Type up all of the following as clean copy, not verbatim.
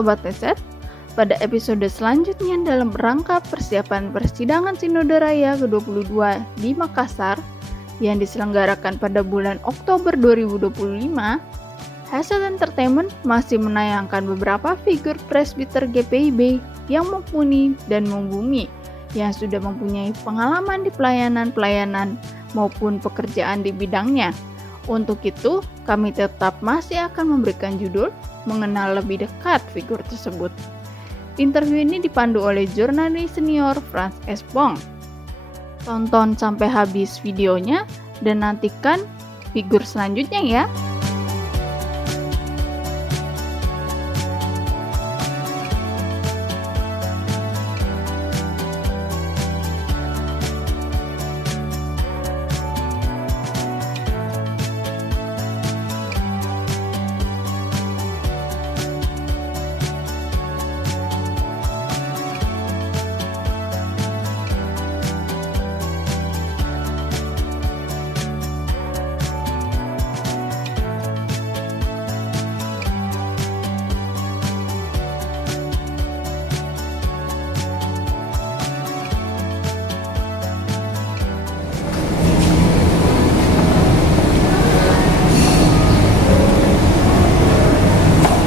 Sobat Teset. Pada episode selanjutnya dalam rangka persiapan persidangan Sinode Raya ke-22 di Makassar yang diselenggarakan pada bulan Oktober 2025, Heset Entertainment masih menayangkan beberapa figur presbiter GPIB yang mumpuni dan membumi, yang sudah mempunyai pengalaman di pelayanan maupun pekerjaan di bidangnya. Untuk itu, kami tetap masih akan memberikan judul mengenal lebih dekat figur tersebut. Interview ini dipandu oleh jurnalis senior Frans Espong. Tonton sampai habis videonya dan nantikan figur selanjutnya ya.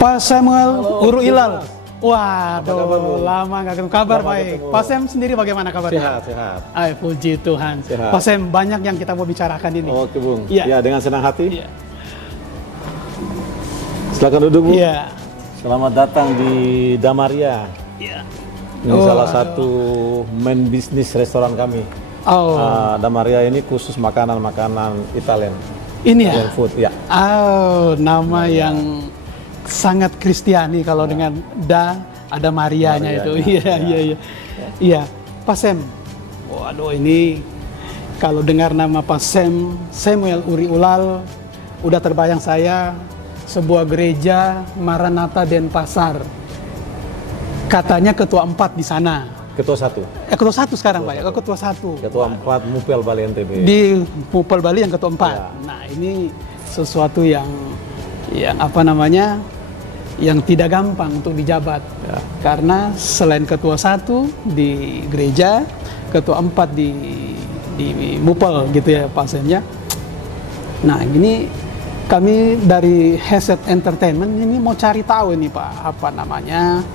Pak Samuel Uruilal. Waduh, lama nggak ketemu. Kabar baik. Pak Sam sendiri bagaimana kabarnya? Sehat. Ay, puji Tuhan. Sehat. Pak Sam, banyak yang kita mau bicarakan ini. Oke, Bung. Ya. Ya, dengan senang hati. Ya. Silakan duduk, Bung. Ya. Selamat datang di Damaria. Ya. Ini salah satu main bisnis restoran kami. Oh. Damaria ini khusus makanan-makanan Italian. Ini ya? Italian food, ya. Oh, nama yang sangat Kristiani kalau dengan ada Marianya itu. Iya. Iya. Pak Sam. Waduh, ini kalau dengar nama Pak Sam Samuel Uruilal udah terbayang saya sebuah gereja Maranatha Denpasar. Katanya ketua 4 di sana. Ketua 1. Ketua 1 sekarang, Pak ya. Ketua 1. Ketua 4 Mupel Bali NTB. Di Mupel Bali yang ketua 4. Ya. Nah, ini sesuatu yang apa namanya? Yang tidak gampang untuk dijabat. Ya. Karena selain ketua 1 di gereja, ketua 4 di Mupel gitu ya Pak Sam ya. Nah, ini kami dari Heset Entertainment ini mau cari tahu ini Pak, apa namanya?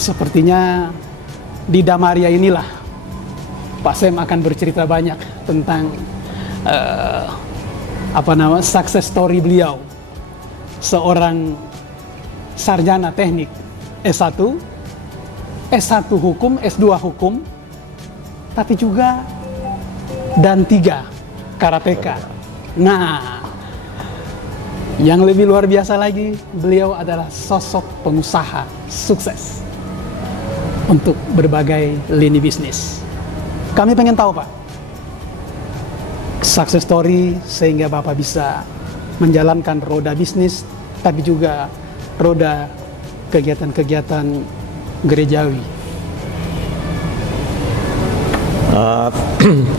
Sepertinya di Damaria inilah Pak Sam akan bercerita banyak tentang success story beliau, seorang sarjana teknik S1 hukum, S2 hukum, tapi juga dan 3 karateka. Nah, yang lebih luar biasa lagi, beliau adalah sosok pengusaha sukses untuk berbagai lini bisnis. Kami pengen tahu Pak, success story sehingga Bapak bisa menjalankan roda bisnis, tapi juga roda kegiatan-kegiatan gerejawi.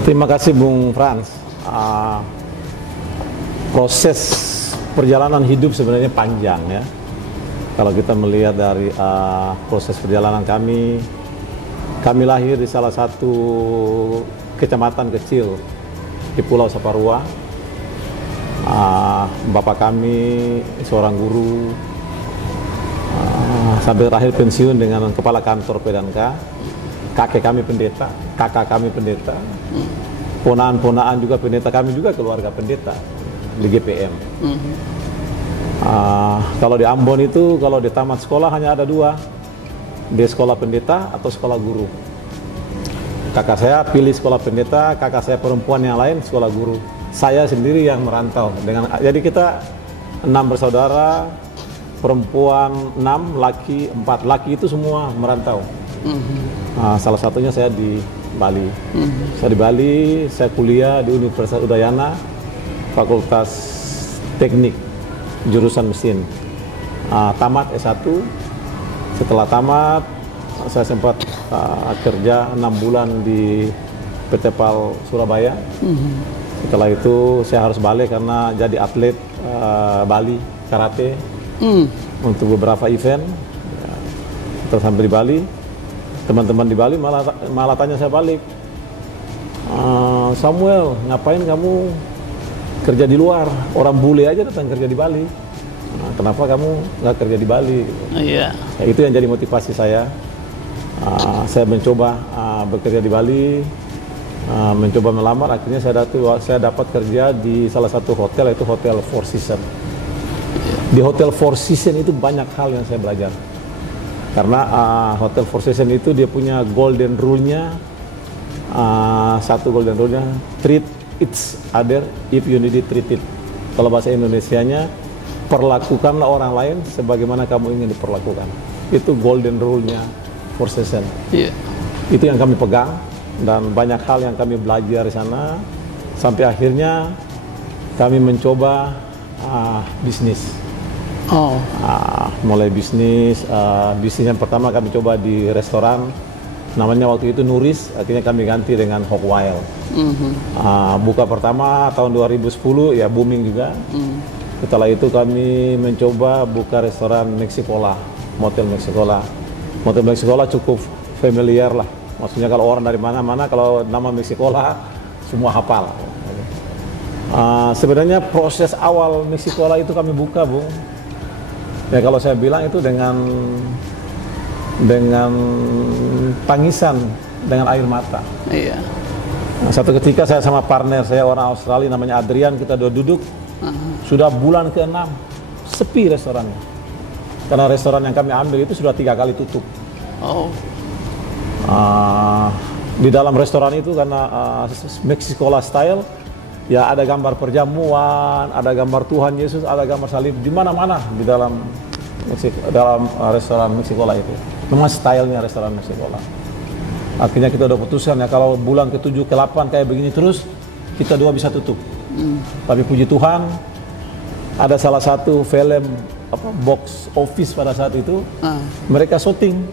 Terima kasih Bung Frans. Proses perjalanan hidup sebenarnya panjang ya. Kalau kita melihat dari proses perjalanan kami lahir di salah satu kecamatan kecil di Pulau Saparua. Bapak kami seorang guru, sampai terakhir pensiun dengan kepala kantor PDNK. Kakek kami pendeta, kakak kami pendeta, ponaan-ponaan juga pendeta, kami juga keluarga pendeta di GPM. Kalau di Ambon itu, kalau di tamat sekolah hanya ada 2, di sekolah pendeta atau sekolah guru. Kakak saya pilih sekolah pendeta, kakak saya perempuan yang lain sekolah guru. Saya sendiri yang merantau. Jadi kita 6 bersaudara, perempuan 6, laki 4. Laki itu semua merantau. Salah satunya saya di Bali. Saya di Bali, saya kuliah di Universitas Udayana, Fakultas Teknik, jurusan mesin. Tamat S1. Setelah tamat, saya sempat kerja 6 bulan di PT PAL Surabaya. Setelah itu saya harus balik karena jadi atlet Bali karate. untuk beberapa event. Kita sampai di Bali, teman-teman di Bali malah tanya saya balik, Samuel, ngapain kamu kerja di luar? Orang bule aja datang kerja di Bali. Kenapa kamu nggak kerja di Bali? Iya. Ya, itu yang jadi motivasi saya. Saya mencoba bekerja di Bali, mencoba melamar. Akhirnya saya dapat kerja di salah satu hotel, yaitu Hotel Four Seasons. Di Hotel Four Seasons itu banyak hal yang saya belajar. Karena Hotel Four Seasons itu dia punya golden rule-nya, satu golden rule-nya, treat each other if you need it treated. Kalau bahasa Indonesianya, perlakukanlah orang lain sebagaimana kamu ingin diperlakukan. Itu golden rule-nya Four Seasons. Iya. Itu yang kami pegang, dan banyak hal yang kami belajar di sana, sampai akhirnya kami mencoba bisnis. Mulai bisnis yang pertama kami coba di restoran, namanya waktu itu Nuris, akhirnya kami ganti dengan Hog Wild. Buka pertama tahun 2010 ya booming juga. Setelah itu kami mencoba buka restoran Meksikola, Motel Meksikola. Motel Meksikola cukup familiar lah, maksudnya kalau orang dari mana-mana kalau nama Meksikola semua hafal. Sebenarnya proses awal Meksikola itu kami buka, Bung. Ya kalau saya bilang itu dengan tangisan, dengan air mata. Iya. Satu ketika saya sama partner saya orang Australia namanya Adrian, kita duduk, sudah bulan ke-6 sepi restorannya. Karena restoran yang kami ambil itu sudah 3 kali tutup. Di dalam restoran itu karena Meksikola style, ya ada gambar perjamuan, ada gambar Tuhan Yesus, ada gambar salib di mana-mana di dalam restoran Meksikola itu. Memang stylenya restoran Meksikola. Akhirnya kita udah putuskan ya kalau bulan ke-7 ke-8 kayak begini terus, kita dua bisa tutup. Tapi puji Tuhan, ada salah satu film box office pada saat itu, mereka syuting,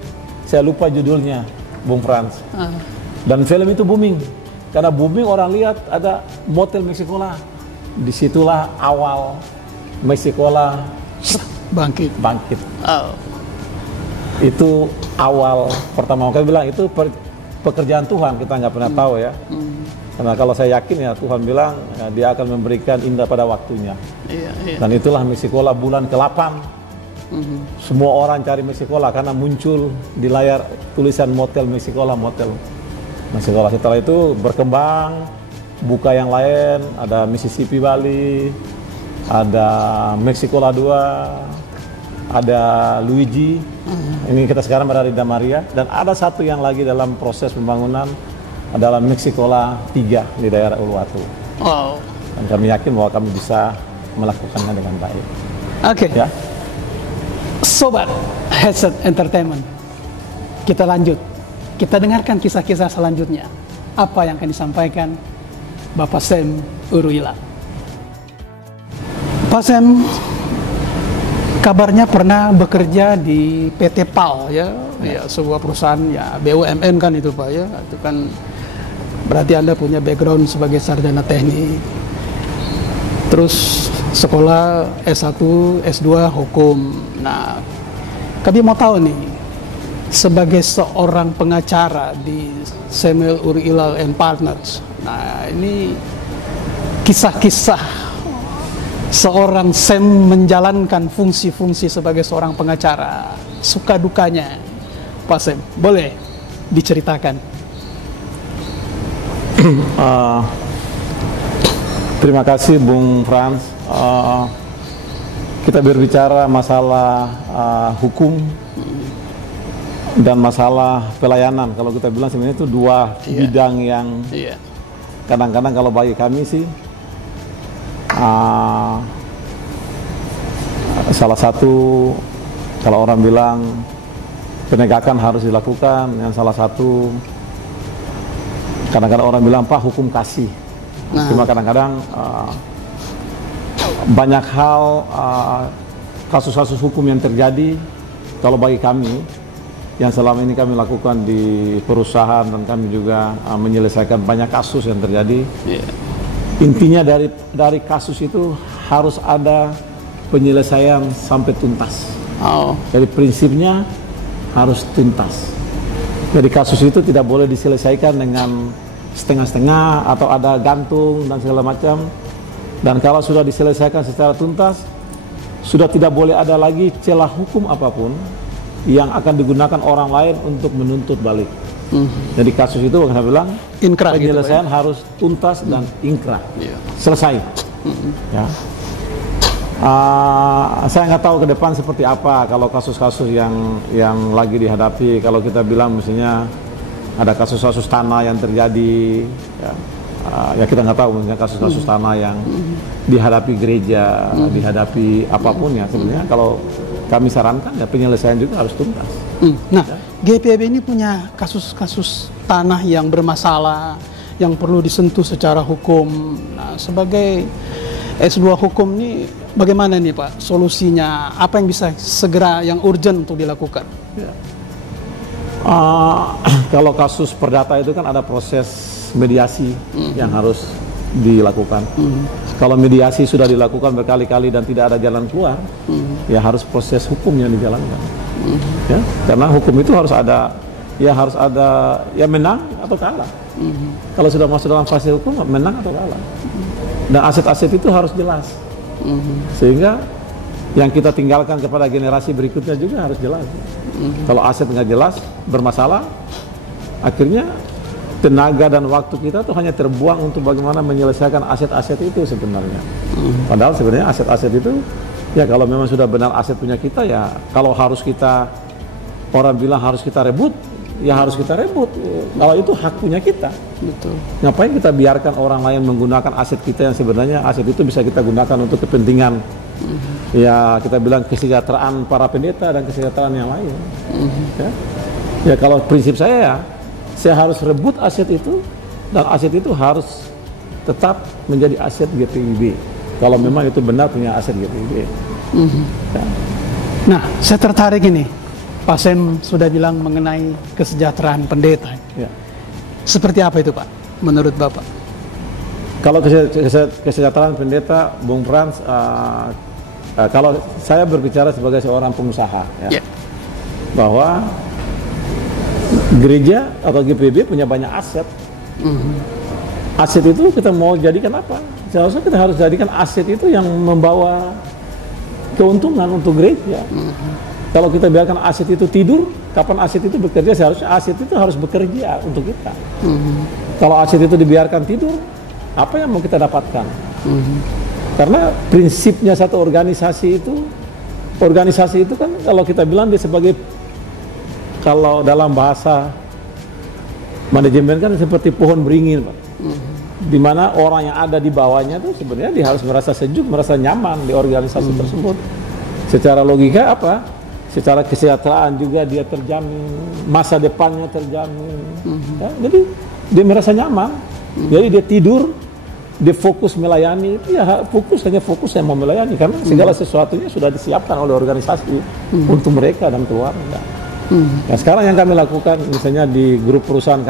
saya lupa judulnya, Bung Frans. Dan film itu booming. Karena booming, orang lihat ada Motel Meksikola. Disitulah awal Meksikola bangkit. Itu awal pertama. Kami bilang itu pekerjaan Tuhan, kita nggak pernah tahu ya. Karena kalau saya yakin ya Tuhan bilang ya, Dia akan memberikan indah pada waktunya. Dan itulah Meksikola bulan ke-8. Semua orang cari Meksikola karena muncul di layar tulisan Motel Meksikola, Motel Meksikola. Setelah itu berkembang, buka yang lain, ada Mississippi Bali, ada Meksikola 2, ada Luigi. Ini kita sekarang berada di Damaria, dan ada satu yang lagi dalam proses pembangunan adalah Meksikola 3 di daerah Uluwatu. Dan kami yakin bahwa kami bisa melakukannya dengan baik. Oke. Ya. Sobat Headset Entertainment, kita lanjut. Kita dengarkan kisah-kisah selanjutnya. Apa yang akan disampaikan Bapak Sam Uruila. Pak Sam, kabarnya pernah bekerja di PT PAL ya, sebuah perusahaan ya BUMN kan itu Pak ya. Itu kan berarti Anda punya background sebagai sarjana teknik. Terus sekolah S1, S2 hukum. Nah, kami mau tahu nih, sebagai seorang pengacara di Samuel Uruila and Partners. Nah, ini kisah-kisah seorang Sam menjalankan fungsi-fungsi sebagai seorang pengacara. Suka dukanya, Pak Sam, boleh diceritakan? Terima kasih Bung Frans. Kita berbicara masalah hukum dan masalah pelayanan. Kalau kita bilang sebenarnya itu dua bidang yang kadang-kadang kalau bagi kami sih salah satu, kalau orang bilang penegakan harus dilakukan, yang salah satu kadang-kadang orang bilang Pak hukum kasih. Cuma kadang-kadang banyak hal kasus-kasus hukum yang terjadi. Kalau bagi kami yang selama ini kami lakukan di perusahaan, dan kami juga menyelesaikan banyak kasus yang terjadi. Intinya dari kasus itu harus ada penyelesaian sampai tuntas. Oh. Jadi prinsipnya harus tuntas. Jadi kasus itu tidak boleh diselesaikan dengan setengah-setengah atau ada gantung dan segala macam. Dan kalau sudah diselesaikan secara tuntas, sudah tidak boleh ada lagi celah hukum apapun yang akan digunakan orang lain untuk menuntut balik. Jadi kasus itu saya bilang Inkrah penyelesaian gitu, harus tuntas dan inkrah. Selesai. Ya. Saya nggak tahu ke depan seperti apa kalau kasus-kasus yang lagi dihadapi. Kalau kita bilang misalnya ada kasus-kasus tanah yang terjadi, ya kita nggak tahu misalnya kasus-kasus tanah yang dihadapi gereja, dihadapi apapun ya sebenarnya. Kalau kami sarankan ya penyelesaian juga harus tuntas. Nah, GPIB ini punya kasus-kasus tanah yang bermasalah, yang perlu disentuh secara hukum. Nah, sebagai S2 hukum ini bagaimana nih Pak solusinya? Apa yang bisa segera, yang urgent untuk dilakukan? Ya. Kalau kasus perdata itu kan ada proses mediasi yang harus dilakukan. Kalau mediasi sudah dilakukan berkali-kali dan tidak ada jalan keluar, ya harus proses hukum yang dijalankan. Ya, karena hukum itu harus ada ya menang atau kalah. Kalau sudah masuk dalam fase hukum, menang atau kalah. Dan aset-aset itu harus jelas, sehingga yang kita tinggalkan kepada generasi berikutnya juga harus jelas. Kalau aset nggak jelas, bermasalah, akhirnya tenaga dan waktu kita tuh hanya terbuang untuk bagaimana menyelesaikan aset-aset itu sebenarnya. Padahal sebenarnya aset-aset itu, ya kalau memang sudah benar aset punya kita, ya kalau harus kita, orang bilang harus kita rebut, ya harus kita rebut. Kalau itu hak punya kita. Betul. Ngapain kita biarkan orang lain menggunakan aset kita yang sebenarnya aset itu bisa kita gunakan untuk kepentingan, ya kita bilang kesejahteraan para pendeta dan kesejahteraan yang lain. Ya kalau prinsip saya harus rebut aset itu, dan aset itu harus tetap menjadi aset GPIB. Kalau memang itu benar punya aset GPIB. Ya. Nah, saya tertarik ini. Pak Sem sudah bilang mengenai kesejahteraan pendeta. Ya. Seperti apa itu Pak, menurut Bapak? Kalau kesejahteraan pendeta, Bung Frans, kalau saya berbicara sebagai seorang pengusaha, ya, bahwa gereja atau GPIB punya banyak aset. Aset itu kita mau jadikan apa? Seharusnya kita harus jadikan aset itu yang membawa keuntungan untuk gereja. Kalau kita biarkan aset itu tidur, kapan aset itu bekerja? Seharusnya aset itu harus bekerja untuk kita. Kalau aset itu dibiarkan tidur, apa yang mau kita dapatkan? Karena prinsipnya satu organisasi itu kan kalau kita bilang dia sebagai, kalau dalam bahasa manajemen kan seperti pohon beringin, Pak. Di mana orang yang ada di bawahnya tuh sebenarnya dia harus merasa sejuk, merasa nyaman di organisasi tersebut. Secara logika apa? Secara kesejahteraan juga dia terjamin, masa depannya terjamin. Ya, jadi dia merasa nyaman. Jadi dia tidur, dia fokus melayani, ya hanya fokus yang mau melayani, karena segala sesuatunya sudah disiapkan oleh organisasi untuk mereka dan keluarga. Nah, sekarang yang kami lakukan misalnya di grup perusahaan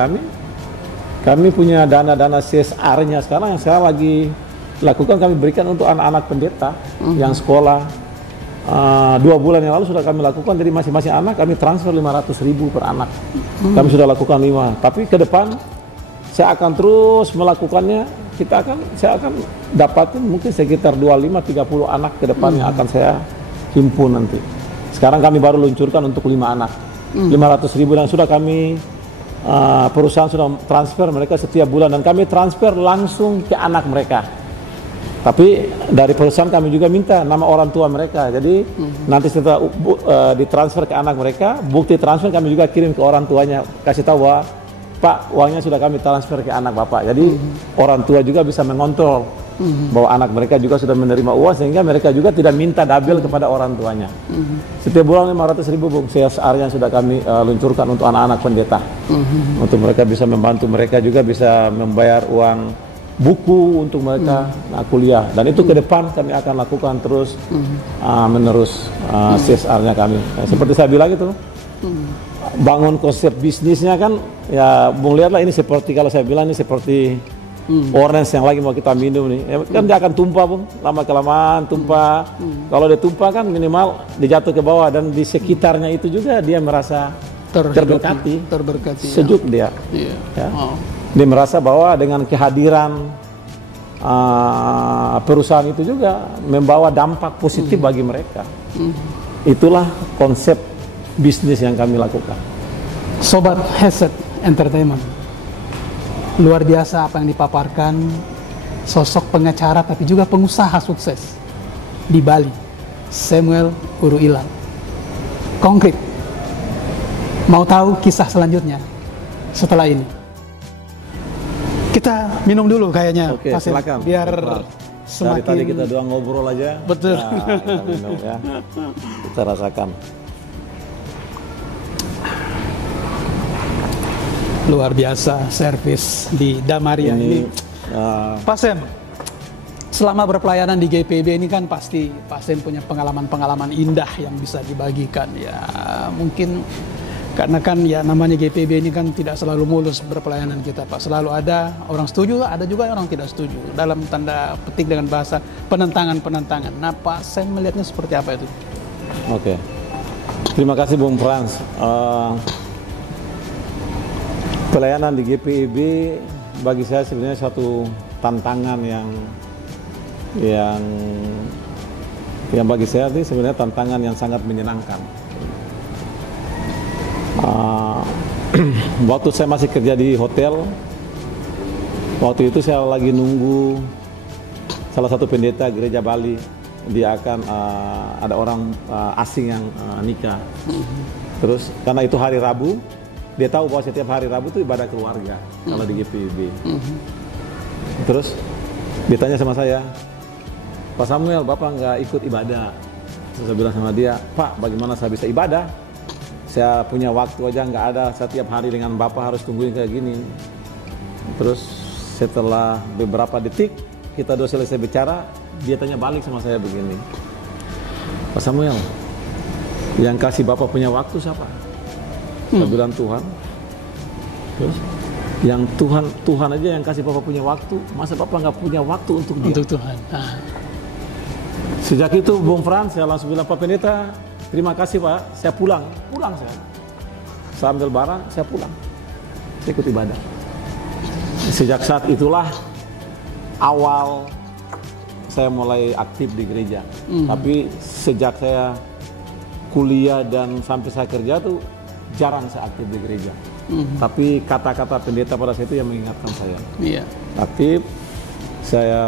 kami punya dana-dana CSR-nya sekarang yang saya lagi lakukan, kami berikan untuk anak-anak pendeta yang sekolah. 2 bulan yang lalu sudah kami lakukan, dari masing-masing anak kami transfer 500.000 per anak. Kami sudah lakukan 5, tapi ke depan saya akan terus melakukannya. Saya akan dapatin mungkin sekitar 25-30 anak ke depan yang akan saya himpun nanti. Sekarang kami baru luncurkan untuk 5 anak. 500.000 dan sudah kami perusahaan sudah transfer mereka setiap bulan, dan kami transfer langsung ke anak mereka. Tapi dari perusahaan kami juga minta nama orang tua mereka. Jadi nanti setelah ditransfer ke anak mereka, bukti transfer kami juga kirim ke orang tuanya, kasih tahu bahwa Pak, uangnya sudah kami transfer ke anak Bapak. Jadi orang tua juga bisa mengontrol bahwa anak mereka juga sudah menerima uang, sehingga mereka juga tidak minta double kepada orang tuanya. Setiap bulan 500.000 Bung, CSR yang sudah kami luncurkan untuk anak-anak pendeta. Untuk mereka bisa membantu, mereka juga bisa membayar uang buku untuk mereka kuliah, dan itu ke depan kami akan lakukan terus menerus CSR-nya kami. Seperti saya bilang itu, bangun konsep bisnisnya kan, ya Bung lihatlah ini seperti, kalau saya bilang ini seperti Orange yang lagi mau kita minum nih, kan dia akan tumpah Bung, lama kelamaan tumpah. Kalau dia tumpah kan minimal dia jatuh ke bawah, dan di sekitarnya itu juga dia merasa terberkati, sejuk dia. Iya. Ya. Dia merasa bahwa dengan kehadiran perusahaan itu juga membawa dampak positif bagi mereka. Itulah konsep bisnis yang kami lakukan. Sobat Headset Entertainment, luar biasa apa yang dipaparkan sosok pengacara tapi juga pengusaha sukses di Bali, Samuel Uruilang. Konkret. Mau tahu kisah selanjutnya setelah ini? Kita minum dulu kayaknya. Oke, Pak Sem, silakan. biar Dari semakin tadi kita doang ngobrol aja. Betul. Nah, kita minum ya. Kita rasakan. luar biasa servis di Damaria ini. Pak Sem, selama berpelayanan di GPIB ini kan pasti Pak Sem punya pengalaman-pengalaman indah yang bisa dibagikan ya. Mungkin karena kan ya namanya GPIB ini kan tidak selalu mulus berpelayanan kita Pak. Selalu ada orang setuju, ada juga orang tidak setuju. Dalam tanda petik dengan bahasa penentangan-penentangan. Nah Pak Sem melihatnya seperti apa itu? Oke. Terima kasih Bung Frans. Pelayanan di GPIB bagi saya sebenarnya satu tantangan yang bagi saya itu sebenarnya tantangan yang sangat menyenangkan. Waktu saya masih kerja di hotel, waktu itu saya lagi nunggu salah satu pendeta gereja Bali, dia akan ada orang asing yang nikah. Terus karena itu hari Rabu, dia tahu bahwa setiap hari Rabu itu ibadah keluarga kalau di GPIB. Terus dia tanya sama saya, Pak Samuel, Bapak nggak ikut ibadah? Terus saya bilang sama dia, Pak, bagaimana saya bisa ibadah? Saya punya waktu aja nggak ada, setiap hari dengan Bapak harus tungguin kayak gini. Terus setelah beberapa detik kita udah selesai bicara, dia tanya balik sama saya begini, Pak Samuel, yang kasih Bapak punya waktu siapa? Saya bilang Tuhan. Terus yang Tuhan aja yang kasih Bapak punya waktu, masa Bapak nggak punya waktu untuk dia? Untuk Tuhan. Sejak itu Bung Frans, saya langsung bilang, Pak Pendeta, terima kasih Pak, saya pulang saya ambil barang, saya pulang, saya ikut ibadah. Sejak saat itulah awal saya mulai aktif di gereja. Tapi sejak saya kuliah dan sampai saya kerja tuh jarang saya aktif di gereja. Tapi kata-kata pendeta pada saat itu yang mengingatkan saya. Aktif, saya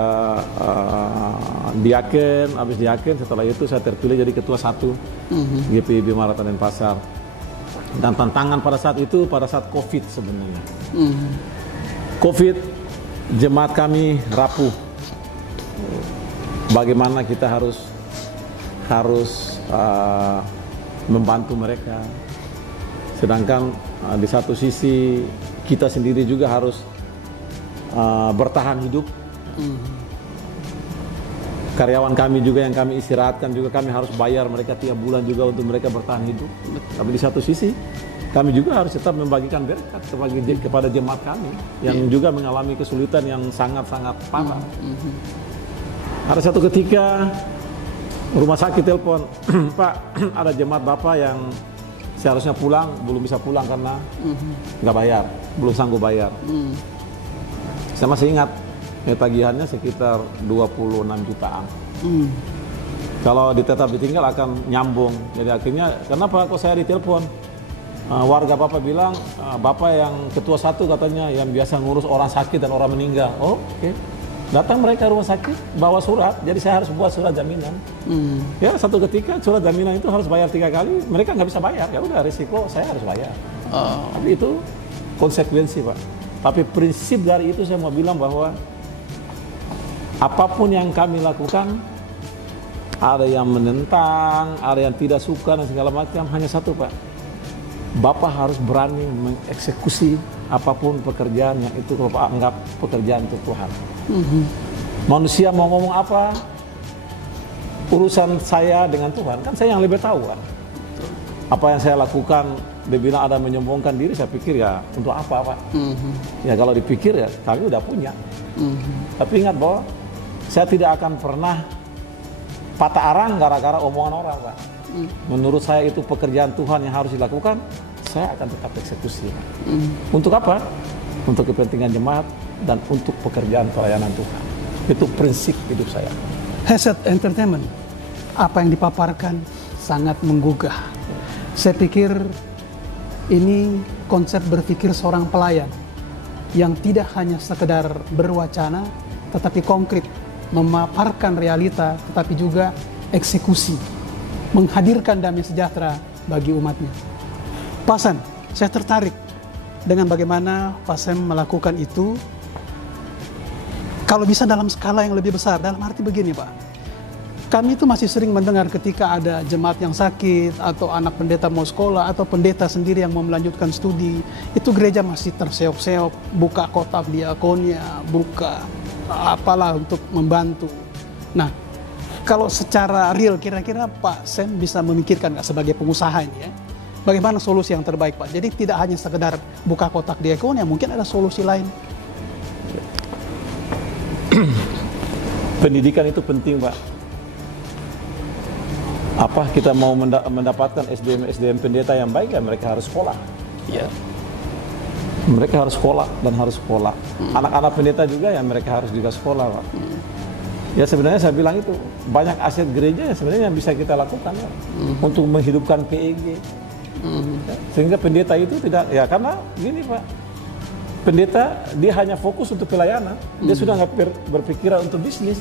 diaken, habis diaken setelah itu saya terpilih jadi ketua 1 GPIB Marata Denpasar. Dan tantangan pada saat itu, pada saat COVID sebenarnya. COVID, jemaat kami rapuh. Bagaimana kita harus membantu mereka. Sedangkan di satu sisi kita sendiri juga harus bertahan hidup. Karyawan kami juga yang kami istirahatkan juga kami harus bayar mereka tiap bulan juga untuk mereka bertahan hidup. Tapi di satu sisi kami juga harus tetap membagikan berkat kepada jemaat kami yang juga mengalami kesulitan yang sangat-sangat parah. Ada satu ketika rumah sakit telepon, Pak, ada jemaat Bapak yang seharusnya pulang, belum bisa pulang karena nggak bayar, belum sanggup bayar. Saya masih ingat, tagihannya sekitar 26 jutaan. Kalau tetap ditinggal akan nyambung. Jadi akhirnya, kenapa kok saya ditelepon? Warga Bapak bilang, Bapak yang ketua 1 katanya yang biasa ngurus orang sakit dan orang meninggal. Oh, oke. Datang mereka rumah sakit, bawa surat, jadi saya harus buat surat jaminan. Ya, satu ketika surat jaminan itu harus bayar 3 kali, mereka nggak bisa bayar. Ya udah, risiko saya harus bayar. Tapi itu konsekuensi, Pak. Tapi prinsip dari itu saya mau bilang bahwa apapun yang kami lakukan, ada yang menentang, ada yang tidak suka dan segala macam, hanya satu Pak, Bapak harus berani mengeksekusi apapun pekerjaan yang itu Bapak anggap pekerjaan untuk Tuhan. Manusia mau ngomong apa, urusan saya dengan Tuhan, kan saya yang lebih tahu kan. Apa yang saya lakukan dia bilang ada menyombongkan diri, saya pikir ya untuk apa Pak? Ya kalau dipikir ya kami udah punya. Tapi ingat bahwa saya tidak akan pernah patah arang gara-gara omongan orang Pak. Menurut saya itu pekerjaan Tuhan yang harus dilakukan, saya akan tetap eksekusi. Untuk apa? Untuk kepentingan jemaat dan untuk pekerjaan pelayanan Tuhan. Itu prinsip hidup saya. Headset Entertainment, apa yang dipaparkan sangat menggugah. Saya pikir ini konsep berpikir seorang pelayan yang tidak hanya sekedar berwacana, tetapi konkret, memaparkan realita, tetapi juga eksekusi, menghadirkan damai sejahtera bagi umatnya. Pak Sam, saya tertarik dengan bagaimana Pak Sam melakukan itu. Kalau bisa dalam skala yang lebih besar, dalam arti begini Pak, kami itu masih sering mendengar ketika ada jemaat yang sakit, atau anak pendeta mau sekolah, atau pendeta sendiri yang mau melanjutkan studi, itu gereja masih terseok-seok, buka kotak diakonia, buka apalah untuk membantu. Nah, kalau secara real, kira-kira Pak Sam bisa memikirkan nggak sebagai pengusaha ini ya, bagaimana solusi yang terbaik Pak? Jadi tidak hanya sekedar buka kotak diakonia, mungkin ada solusi lain. Pendidikan itu penting Pak. Apa kita mau mendapatkan SDM pendeta yang baik, ya mereka harus sekolah. Ya. Mereka harus sekolah dan harus sekolah. Anak-anak pendeta juga ya mereka harus juga sekolah Pak. Ya sebenarnya saya bilang itu banyak aset gereja yang sebenarnya bisa kita lakukan ya, untuk menghidupkan PEG. Ya, sehingga pendeta itu tidak, ya karena gini Pak, pendeta dia hanya fokus untuk pelayanan, dia sudah nggak berpikiran untuk bisnis.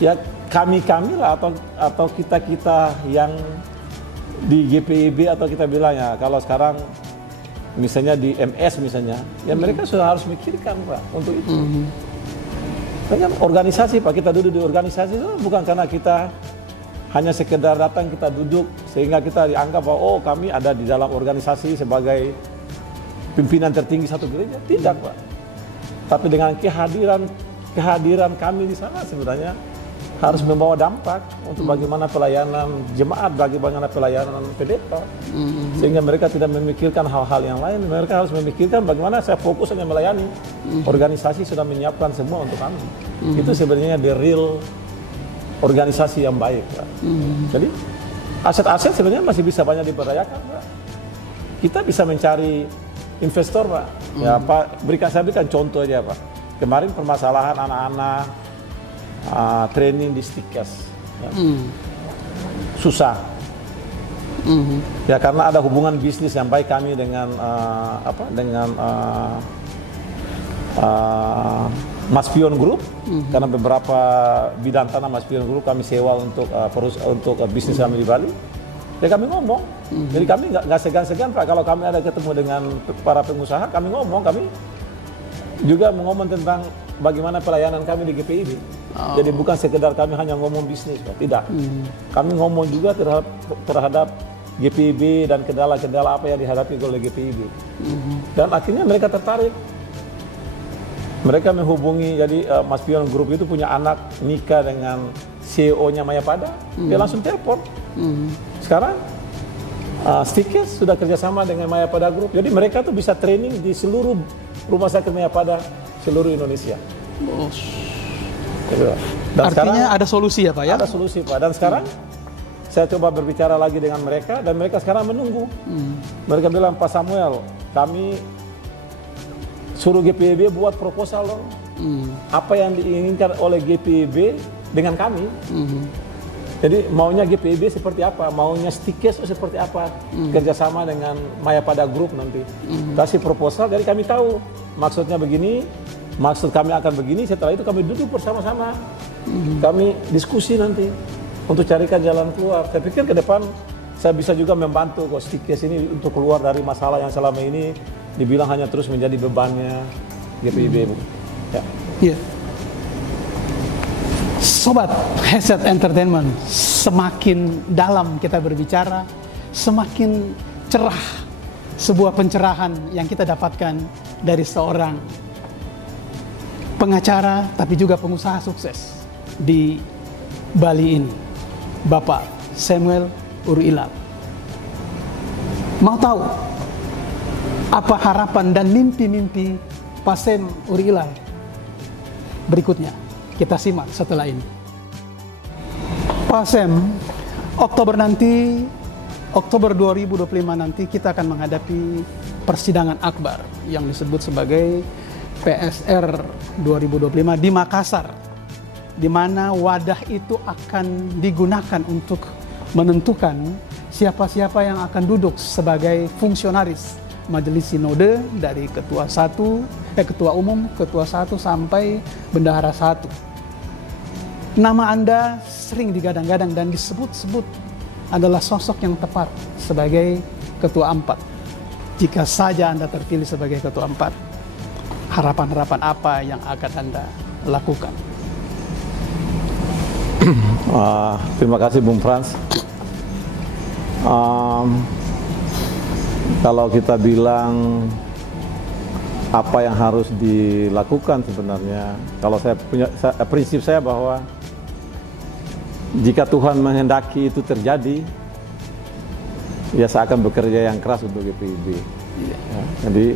Ya kami lah atau kita yang di GPIB, atau kita bilang ya kalau sekarang misalnya di MS misalnya, ya mereka sudah harus mikirkan Pak untuk itu. Karena organisasi Pak, kita duduk di organisasi itu bukan karena kita hanya sekedar datang kita duduk sehingga kita dianggap bahwa oh kami ada di dalam organisasi sebagai pimpinan tertinggi satu gereja, tidak Pak. Tapi dengan kehadiran kami di sana sebenarnya harus membawa dampak untuk bagaimana pelayanan jemaat, bagaimana pelayanan pendeta, sehingga mereka tidak memikirkan hal-hal yang lain. Mereka harus memikirkan bagaimana saya fokus hanya melayani. Organisasi sudah menyiapkan semua untuk kami. Itu sebenarnya the real organisasi yang baik Pak. Jadi aset-aset sebenarnya masih bisa banyak diberdayakan Pak. Kita bisa mencari investor Pak. Ya Pak, saya berikan contoh aja Pak. Kemarin permasalahan anak-anak training di Stikes ya. Susah. Ya karena ada hubungan bisnis yang baik kami dengan Mas Pion Group. Karena beberapa bidang tanah Mas Pion Group kami sewa untuk bisnis kami di Bali. Ya kami ngomong, jadi kami nggak segan-segan Pak, kalau kami ada ketemu dengan para pengusaha, kami ngomong, kami juga ngomong tentang bagaimana pelayanan kami di GPIB. Jadi bukan sekedar kami hanya ngomong bisnis Pak, tidak. Kami ngomong juga terhadap GPIB dan kendala-kendala apa yang dihadapi oleh GPIB. Dan akhirnya mereka tertarik. Mereka menghubungi, jadi Mas Pion Group itu punya anak nikah dengan CEO-nya Mayapada, dia langsung telepon. Sekarang Stikes sudah kerjasama dengan Mayapada Group, jadi mereka tuh bisa training di seluruh rumah sakit Mayapada seluruh Indonesia. Dan artinya sekarang, ada solusi ya Pak ya? Ada solusi Pak, dan sekarang saya coba berbicara lagi dengan mereka, dan mereka sekarang menunggu. Mereka bilang, Pak Samuel, kami suruh GPIB buat proposal dong. Apa yang diinginkan oleh GPIB dengan kami. Jadi maunya GPIB seperti apa, maunya Stikes seperti apa, kerjasama dengan Mayapada Group nanti. Kasih proposal, jadi kami tahu maksudnya begini, maksud kami akan begini, setelah itu kami duduk bersama-sama. Kami diskusi nanti untuk carikan jalan keluar. Saya pikir ke depan saya bisa juga membantu kok Stikes ini untuk keluar dari masalah yang selama ini dibilang hanya terus menjadi bebannya GPIB. Ya. Iya. Sobat Headset Entertainment, semakin dalam kita berbicara, semakin cerah sebuah pencerahan yang kita dapatkan dari seorang pengacara tapi juga pengusaha sukses di Bali ini, Bapak Samuel Uru Ilal. Mau tahu Apa harapan dan mimpi-mimpi Pak Sem Urilal berikutnya? Kita simak setelah ini. Pak Sem, Oktober 2025 nanti kita akan menghadapi persidangan akbar yang disebut sebagai PSR 2025 di Makassar, di mana wadah itu akan digunakan untuk menentukan siapa-siapa yang akan duduk sebagai fungsionaris Majelis Sinode dari ketua umum, ketua 1 sampai bendahara 1. Nama Anda sering digadang-gadang dan disebut-sebut adalah sosok yang tepat sebagai ketua 4. Jika saja Anda terpilih sebagai ketua 4, harapan-harapan apa yang akan Anda lakukan? Terima kasih Bung Frans. Kalau kita bilang apa yang harus dilakukan sebenarnya, kalau saya punya prinsip saya bahwa jika Tuhan menghendaki itu terjadi, ya saya akan bekerja yang keras untuk GPIB. Ya, jadi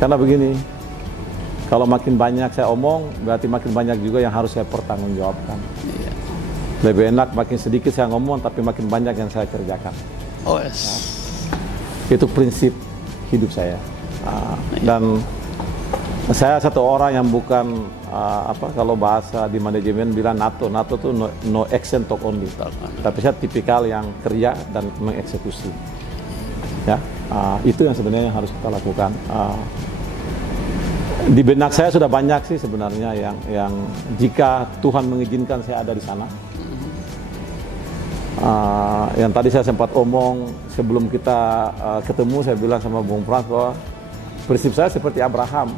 karena begini, kalau makin banyak saya omong, berarti makin banyak juga yang harus saya pertanggungjawabkan. Ya. Lebih enak makin sedikit saya ngomong, tapi makin banyak yang saya kerjakan. Oh, yes. Itu prinsip hidup saya. Dan saya satu orang yang bukan kalau bahasa di manajemen bilang NATO itu no action talk only. Tapi saya tipikal yang kerja dan mengeksekusi. Ya, itu yang sebenarnya harus kita lakukan. Di benak saya sudah banyak sih sebenarnya yang jika Tuhan mengizinkan saya ada di sana. Yang tadi saya sempat omong sebelum kita ketemu, saya bilang sama Bung Frans bahwa prinsip saya seperti Abraham.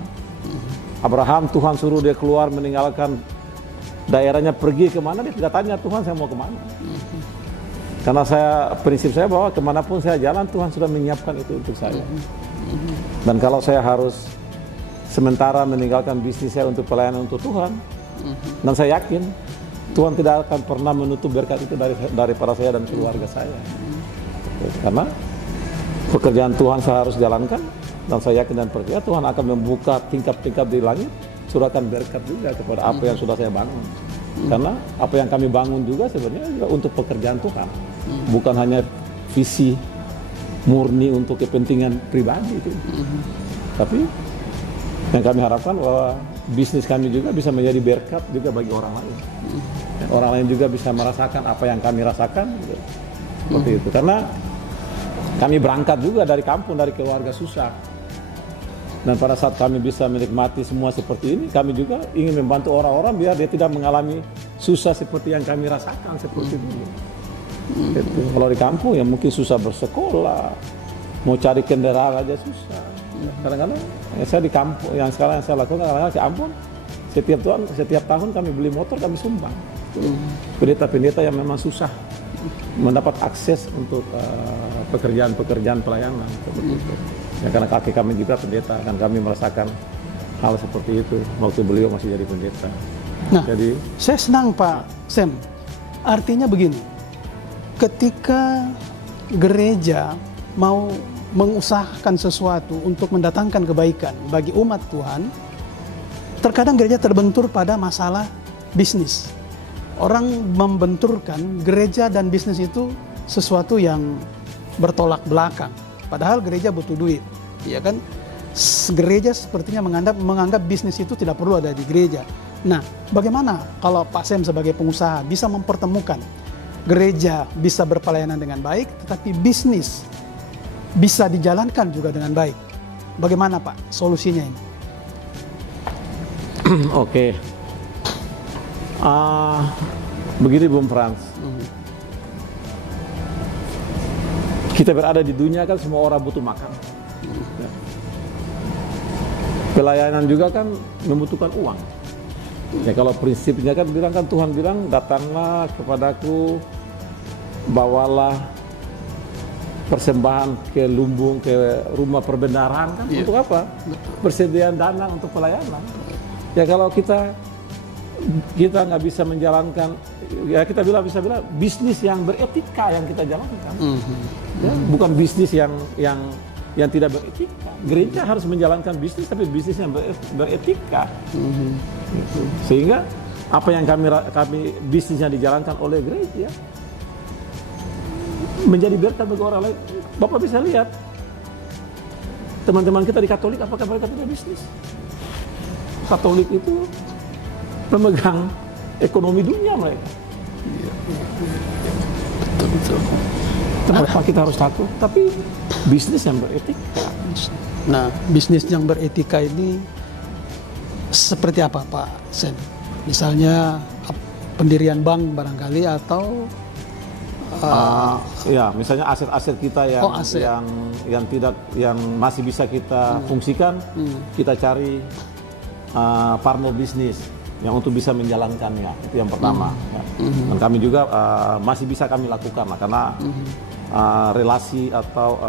Abraham, Tuhan suruh dia keluar meninggalkan daerahnya, pergi kemana, dia tidak tanya Tuhan saya mau kemana. Karena prinsip saya bahwa kemanapun saya jalan, Tuhan sudah menyiapkan itu untuk saya. Dan kalau saya harus sementara meninggalkan bisnis saya untuk pelayanan untuk Tuhan, dan saya yakin Tuhan tidak akan pernah menutup berkat itu daripada saya dan keluarga saya. Karena pekerjaan Tuhan saya harus jalankan, dan saya yakin dan percaya Tuhan akan membuka tingkap-tingkap di langit, curahkan berkat juga kepada apa yang sudah saya bangun. Karena apa yang kami bangun juga sebenarnya juga untuk pekerjaan Tuhan, bukan hanya visi murni untuk kepentingan pribadi itu. Tapi yang kami harapkan bahwa bisnis kami juga bisa menjadi berkat juga bagi orang lain. Orang lain juga bisa merasakan apa yang kami rasakan, seperti itu. Karena kami berangkat juga dari kampung, dari keluarga susah. Dan pada saat kami bisa menikmati semua seperti ini, kami juga ingin membantu orang-orang biar dia tidak mengalami susah seperti yang kami rasakan seperti ini. Gitu. Kalau di kampung ya mungkin susah bersekolah, mau cari kendaraan aja susah. Kadang-kadang saya di kampung, yang sekarang yang saya lakukan kadang-kadang ke Ambon, setiap tahun kami beli motor, kami sumbang. Pendeta-pendeta yang memang susah mendapat akses untuk pekerjaan-pekerjaan pelayanan seperti itu. Ya, karena kaki kami juga pendeta, dan kami merasakan hal seperti itu waktu beliau masih jadi pendeta. Nah, jadi saya senang Pak Sem. Artinya begini, ketika gereja mau mengusahakan sesuatu untuk mendatangkan kebaikan bagi umat Tuhan, terkadang gereja terbentur pada masalah bisnis. Orang membenturkan gereja dan bisnis itu sesuatu yang bertolak belakang. Padahal gereja butuh duit, ya kan? Gereja sepertinya menganggap bisnis itu tidak perlu ada di gereja. Nah, bagaimana kalau Pak Sem sebagai pengusaha bisa mempertemukan gereja bisa berpelayanan dengan baik, tetapi bisnis bisa dijalankan juga dengan baik? Bagaimana Pak solusinya ini? Oke. Begini Bung Frans. Kita berada di dunia kan semua orang butuh makan. Pelayanan juga kan membutuhkan uang. Ya kalau prinsipnya kan bilang kan Tuhan bilang datanglah kepadaku, bawalah persembahan ke lumbung, ke rumah perbendaharaan kan untuk apa? Persediaan dana untuk pelayanan. Ya kalau kita nggak bisa menjalankan, ya kita bisa bilang bisnis yang beretika yang kita jalankan. Ya, bukan bisnis yang yang tidak beretika. Gereja harus menjalankan bisnis, tapi bisnis yang beretika. Gitu. Sehingga apa yang kami bisnisnya dijalankan oleh gereja menjadi berkat bagi orang lain. Bapak bisa lihat teman-teman kita di Katolik, apakah mereka punya bisnis? Katolik itu pemegang ekonomi dunia mereka. Betul. Kenapa kita harus takut? Tapi bisnis yang beretika. Nah, bisnis yang beretika ini seperti apa, Pak Sen? Misalnya pendirian bank barangkali atau ya, misalnya aset-aset kita yang masih bisa kita fungsikan, kita cari partner bisnis yang untuk bisa menjalankannya, itu yang pertama. Ya. Dan kami juga masih bisa kami lakukan, karena relasi atau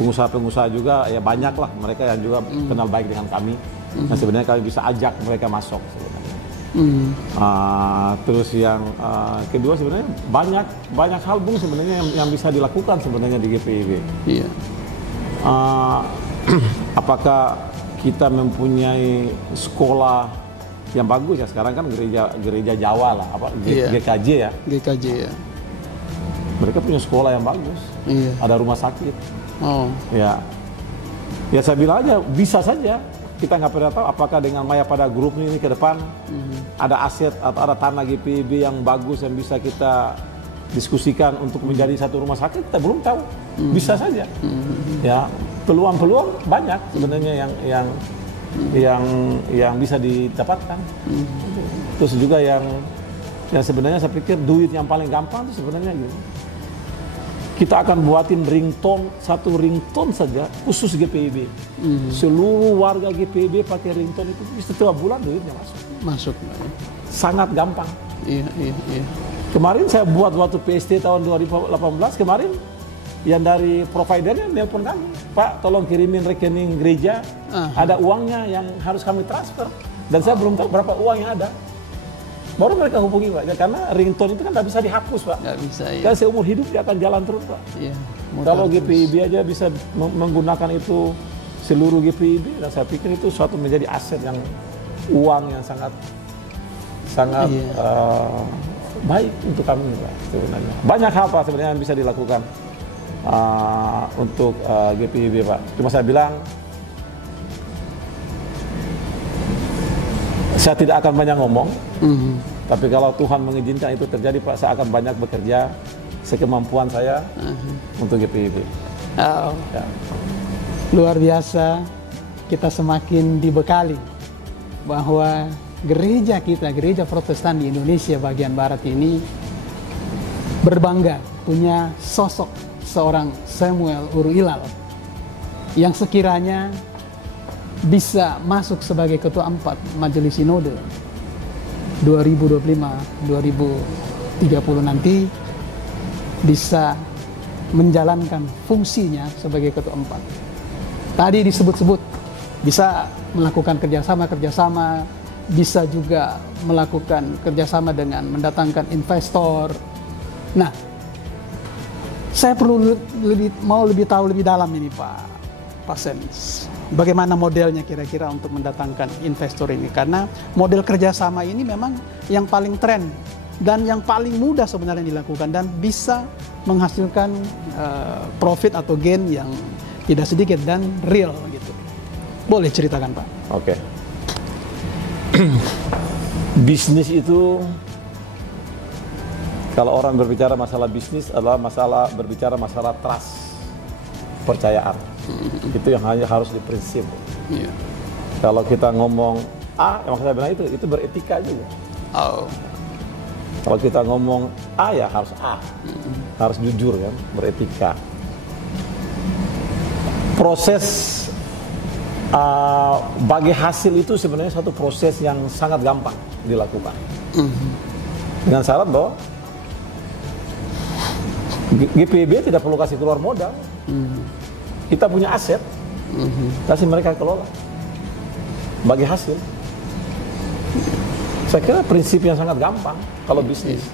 pengusaha-pengusaha juga ya banyak lah mereka yang juga kenal baik dengan kami. Nah, sebenarnya kami bisa ajak mereka masuk sebenarnya. Terus yang kedua sebenarnya banyak hal Bung sebenarnya yang bisa dilakukan sebenarnya di GPIB. Iya. Apakah kita mempunyai sekolah yang bagus ya, sekarang kan gereja Jawa lah, GKJ ya. GKJ ya. Mereka punya sekolah yang bagus. Iya. Ada rumah sakit. Oh. Ya saya bilang aja bisa saja. Kita nggak pernah tahu apakah dengan Maya pada grup ini ke depan ada aset atau ada tanah GPIB yang bagus yang bisa kita diskusikan untuk menjadi satu rumah sakit. Kita belum tahu. Bisa saja. Ya, peluang-peluang banyak sebenarnya yang bisa didapatkan. Terus juga yang sebenarnya saya pikir duit yang paling gampang itu sebenarnya gitu. Kita akan buatin satu ringtone saja khusus GPIB. Seluruh warga GPIB pakai ringtone itu setiap bulan duitnya masuk. Sangat gampang. Iya. Kemarin saya buat waktu PST tahun 2018 kemarin, yang dari providernya nelpon kami, Pak tolong kirimin rekening gereja, ada uangnya yang harus kami transfer. Dan saya belum tahu berapa uang yang ada. Baru mereka hubungi Pak, karena ringtone itu kan nggak bisa dihapus Pak. Nggak bisa ya. Karena seumur hidup dia akan jalan terus Pak. Iya. Kalau GPIB aja bisa menggunakan itu seluruh GPIB, dan saya pikir itu suatu menjadi aset yang uang yang sangat baik untuk kami Pak sebenarnya. Banyak hal Pak sebenarnya yang bisa dilakukan untuk GPIB Pak. Cuma saya bilang saya tidak akan banyak ngomong, tapi kalau Tuhan mengizinkan itu terjadi Pak, saya akan banyak bekerja sekemampuan saya untuk GPIB. Oh. Ya. Luar biasa, kita semakin dibekali bahwa gereja kita, gereja Protestan di Indonesia bagian Barat ini berbangga punya sosok seorang Samuel Uruilal yang sekiranya bisa masuk sebagai ketua 4 Majelis Sinode 2025-2030 nanti, bisa menjalankan fungsinya sebagai ketua 4. Tadi disebut-sebut bisa melakukan kerjasama, bisa juga melakukan kerjasama dengan mendatangkan investor. Nah, saya perlu lebih tahu lebih dalam ini Pak Sens. Bagaimana modelnya kira-kira untuk mendatangkan investor ini? Karena model kerjasama ini memang yang paling tren dan yang paling mudah sebenarnya dilakukan dan bisa menghasilkan profit atau gain yang tidak sedikit dan real gitu. Boleh ceritakan Pak? Oke. Bisnis itu, kalau orang berbicara masalah bisnis adalah berbicara masalah trust, percayaan. Itu yang hanya harus diprinsip. Yeah. Kalau kita ngomong A, yang saya bilang itu beretika juga. Oh. Kalau kita ngomong A ya harus A, harus jujur kan, beretika. Proses bagi hasil itu sebenarnya satu proses yang sangat gampang dilakukan. Dengan syarat bahwa GPIB tidak perlu kasih keluar modal. Kita punya aset, kasih mereka kelola bagi hasil. Saya kira prinsip yang sangat gampang kalau bisnis.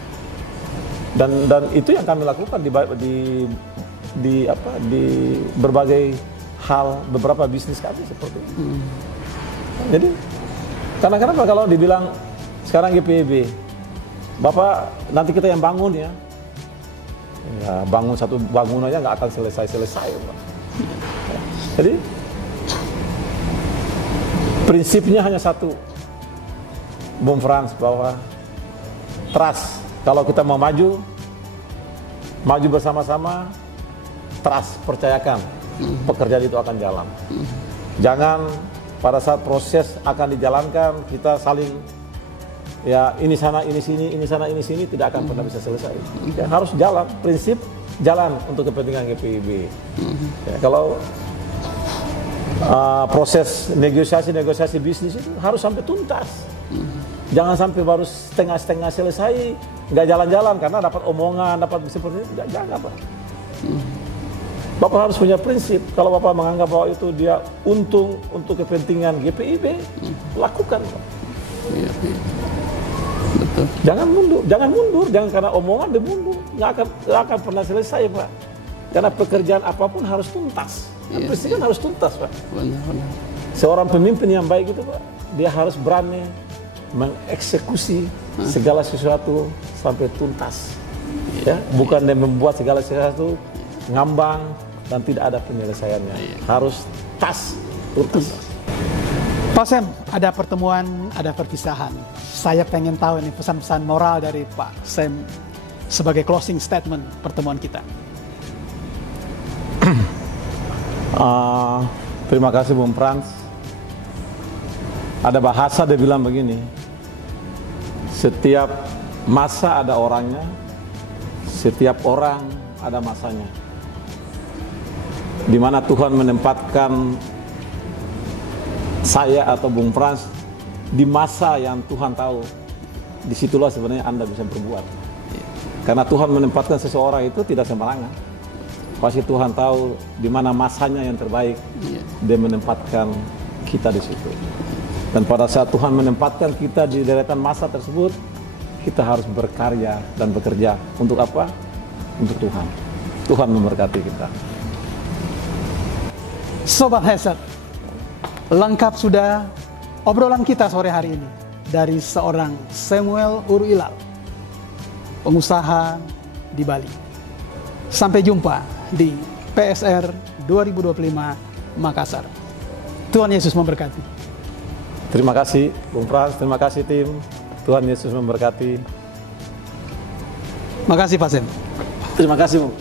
Dan itu yang kami lakukan di di berbagai hal, beberapa bisnis kami seperti itu. Jadi kadang-kadang kalau dibilang sekarang GPIB, Bapak nanti kita yang bangun ya, bangun satu bangunan aja nggak akan selesai-selesai, Pak. Jadi prinsipnya hanya satu, Bung Frans, bahwa trust. Kalau kita mau maju bersama-sama, trust, percayakan, pekerjaan itu akan jalan. Jangan pada saat proses akan dijalankan kita saling ya ini sana ini sini, ini sana ini sini, tidak akan pernah bisa selesai. Ya, harus jalan, prinsip jalan untuk kepentingan GPIB. Ya, kalau proses negosiasi bisnis itu harus sampai tuntas. Jangan sampai baru setengah-setengah selesai, nggak jalan-jalan karena dapat omongan, dapat seperti itu, jangan Pak. Bapak harus punya prinsip. Kalau Bapak menganggap bahwa itu dia untung untuk kepentingan GPIB, lakukan Pak. Betul. Jangan mundur, jangan karena omongan dia mundur, nggak akan pernah selesai Pak. Karena pekerjaan apapun harus tuntas. Presiden harus tuntas Pak. Benar. Seorang pemimpin yang baik itu Pak, dia harus berani mengeksekusi segala sesuatu sampai tuntas. Ya, bukan dia membuat segala sesuatu ngambang dan tidak ada penyelesaiannya. Harus tuntas. Pak Sam, ada pertemuan, ada perpisahan. Saya pengen tahu nih pesan-pesan moral dari Pak Sam sebagai closing statement pertemuan kita. Terima kasih Bung Frans. Ada bahasa dia bilang begini, setiap masa ada orangnya, setiap orang ada masanya. Di mana Tuhan menempatkan saya atau Bung Frans di masa yang Tuhan tahu, disitulah sebenarnya Anda bisa berbuat. Karena Tuhan menempatkan seseorang itu tidak sembarangan. Pasti Tuhan tahu di mana masanya yang terbaik, Dia menempatkan kita di situ. Dan pada saat Tuhan menempatkan kita di deretan masa tersebut, kita harus berkarya dan bekerja. Untuk apa? Untuk Tuhan. Tuhan memberkati kita. Sobat Heset, lengkap sudah obrolan kita sore hari ini dari seorang Samuel Uruilal, pengusaha di Bali. Sampai jumpa di PSR 2025 Makassar. Tuhan Yesus memberkati. Terima kasih Bung Frans, terima kasih tim. Tuhan Yesus memberkati. Makasih Pak Sam. Terima kasih Bung.